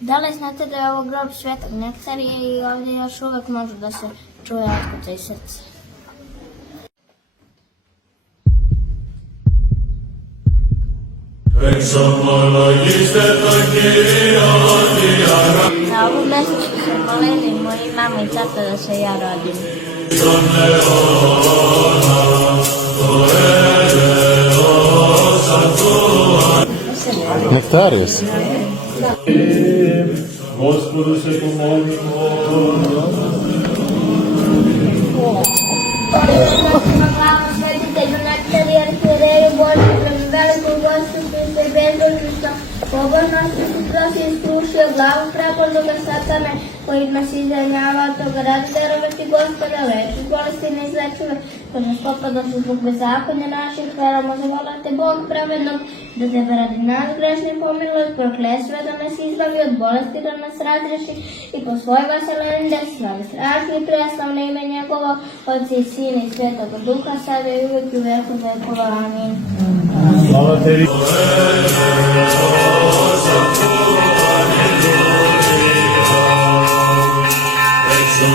Da li znate da je ovo grob Svetog Nektarija i ovdje još uvek može da se čuje otkucaj srca? Na ovom mjestu su se molili moji mama i tata da se ja rodim. Nektarijus. Gospodu se pomolimo. Na glavu svetitelju Nektariju, arhijereju Božjem, velikom gostu i bezbožništva, pobožnosti si prosi iskrušio glavu prepodnoga satane, koji nas izranjava od toga radi darovati Gospoda, leči bolesti neizlečive, ko nas popada su zbog bezakonja naših, veramo zavolate Bog pravednog, da tebe radi nas grešni pomiluje, proklesve da nas izbavi od bolesti, da nas razreši i po svoj vaseleni da slavi strašni i preslavne ime njegovo, Otca i Sina i Svetoga Duha, sada i uvijek i u veku vekova. Amin. Slava tebi. Exo